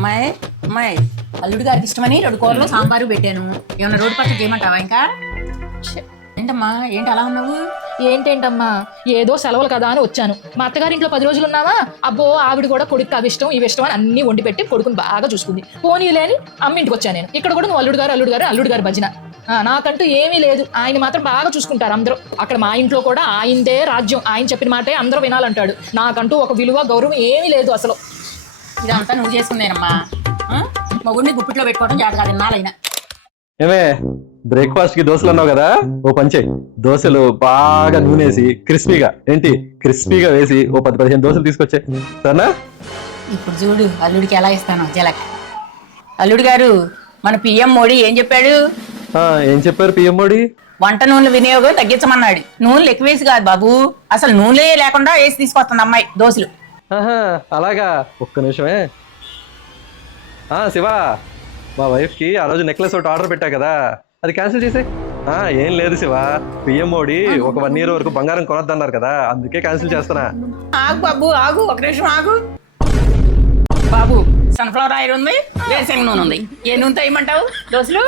అమ్మాయి అమ్మాయి అల్లుడి గారికి ఇష్టమని 2 కూరలు సాంబారు పెట్టాను. ఏమన్నా రోడ్డు పక్కన చేయమంటావా ఇంకా? ఏంటమ్మా ఏంటి అలా ఉన్నావు? ఏంటేంటమ్మా, ఏదో సెలవులు కదా అని వచ్చాను. మా అత్తగారింట్లో 10 రోజులు ఉన్నావా? అబ్బో ఆవిడ కూడా కొడుకు అవి ఇష్టం ఇవి ఇష్టం అని అన్ని వండి పెట్టి కొడుకుని బాగా చూసుకుంది. పోనీలే అని అమ్మ ఇంటికి వచ్చాను నేను. ఇక్కడ కూడా నువ్వు అల్లుడు గారు భజన. నాకంటూ ఏమీ లేదు. ఆయన మాత్రం బాగా చూసుకుంటారు అందరూ. అక్కడ మా ఇంట్లో కూడా ఆయనదే రాజ్యం. ఆయన చెప్పిన మాటే అందరూ వినాలంటాడు. నాకంటూ ఒక విలువ గౌరవం ఏమీ లేదు అసలు. ఇదంతా నువ్వు చేసుకున్నానమ్మా. మగుడిని గుప్పిట్లో పెట్టుకోవడం జాత కాదు నాలైనా. ఏమే బ్రేక్ఫాస్ట్ కి దోశలు అన్నావు కదా, ఓ పంచే దోశలు బాగా నూనెసి క్రిస్పీగా వేసి ఓ 10-15 దోశలు తీసుకొచ్చే సరేనా? ఇప్పుడు చూడు అల్లుడికి ఎలా ఇస్తాను జలక్. అల్లుడు గారు మన పిఎం మోడీ ఏం చెప్పాడు? ఏం చెప్పారు పిఎం మోడీ? వంట నూనెల వినియోగం తగ్గించమన్నాడు. నూనెలు ఎక్కువ వేసి కాదు బాబు, అసలు నూనె లేకుండా వేసి తీసుకొస్తుంది అమ్మాయి దోశలు. అలాగా, ఒక్క నిమిషమే. శివ, మా వైఫ్ కి ఆ రోజు నెక్లెస్ ఒకటి ఆర్డర్ పెట్టా కదా, అది క్యాన్సిల్ చేసే. ఏం లేదు శివ, పిఎం మోడీ ఒక 1 year వరకు బంగారం కొనొద్దన్నారు కదా, అందుకే క్యాన్సిల్ చేస్తున్నా. ఆగు బాబు ఆగు, ఒక నిమిషం ఆగు బాబు. సన్ఫ్లవర్ ఆయిల్ ఉంది, వేరుశనగ నూనె ఉంది. ఏ నూనెతో వేయమంటావు దోశలు?